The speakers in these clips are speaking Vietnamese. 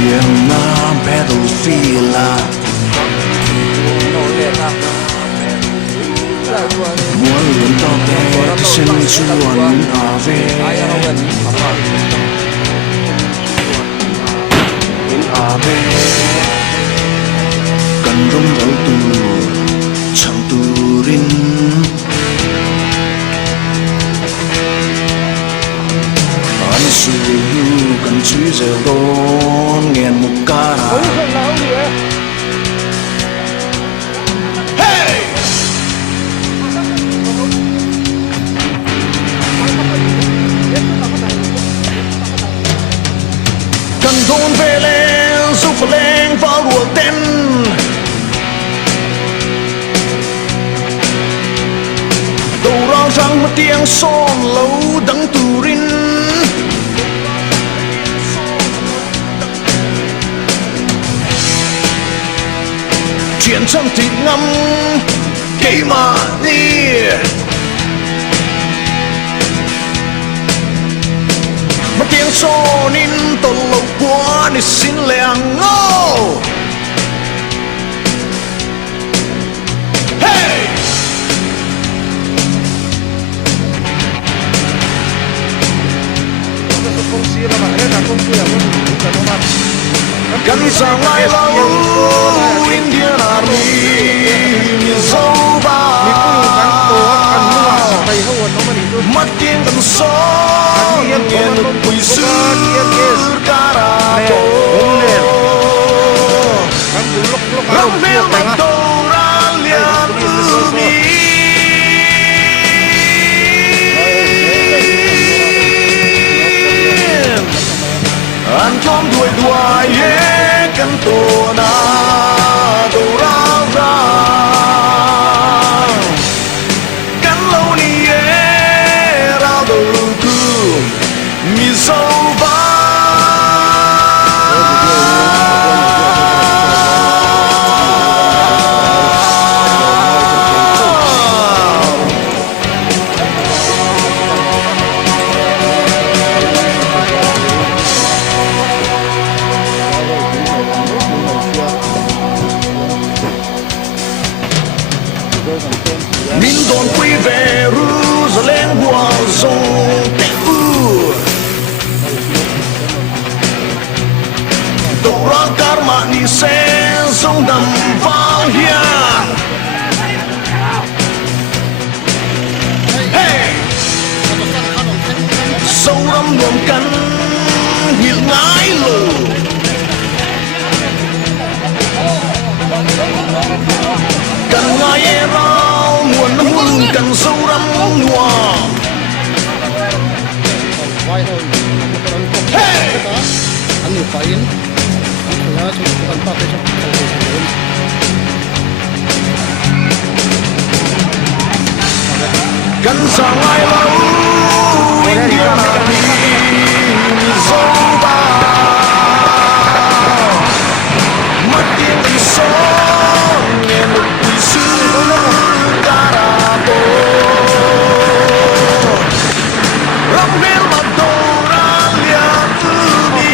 Vienna battlefield muốn luôn to bé xin chuồn về về cần rung đầu tu chẳng tu rin anh su cần chui giờ đón nghe một ca cần thôn về lên giúp phải lên vào ruột tên đầu rong răng mất tiếng son lâu đắng tu rin chuyện trong thịt ngâm cây mà đi mất tiếng son in tàu lâu quá để xin làng ngô hey gần sang ai lâu Indian Army dấu ba mất tiếng gần gió nghe được quỷ sứ ca ra rong bell bắt đầu ra liền ư mi anh chom đuổi đuổi căn tổ na đồ ra ra căn lâu ni ra đồ cứ mi sâu ba min đồn quy về Jerusalem hoa rong tổ ra karma ni sẽ sông đầm vào hiền hey sâu râm luồng cắn hiền ngái lù cần ngay rau nguồn hương cần sâu râm nhòa hey cần sang ai lâu Indian Army dấu ba mất tiếng đi gió nghe một quỷ sứ ca ra bồ rong bell bắt đầu ra liền ư mi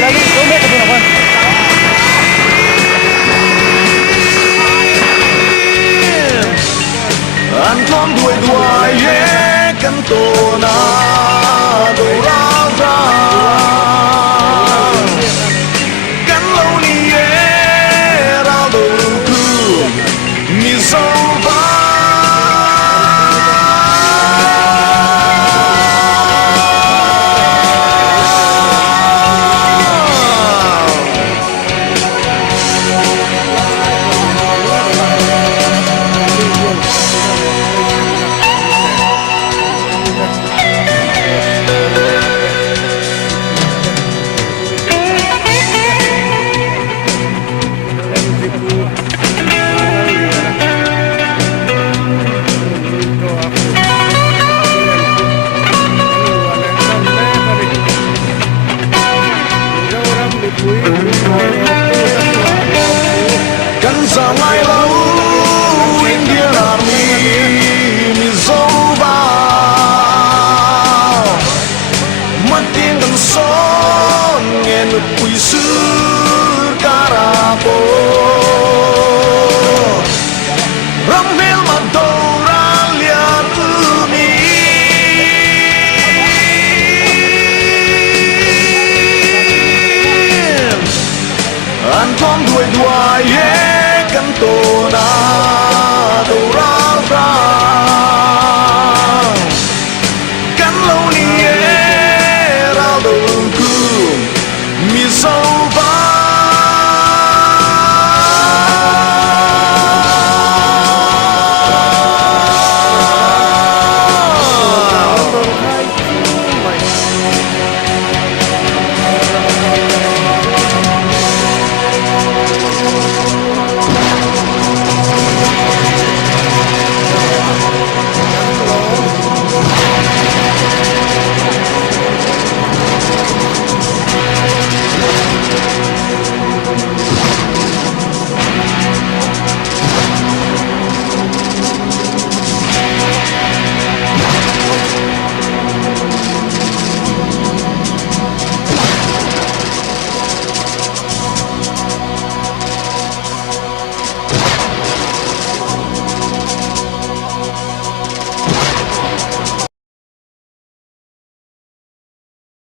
anh thom đuổi đuổi căn tổ na đồ ra ra căn lâu ni ra đồ cứ mi sâu ba cần ra ngay lâu Indian Army mi dấu ba mất tiếng gần gió nghe được quỷ sứ Carabo Ramil Madoralia Umi An thom đuôi đuôi ye căn tổ na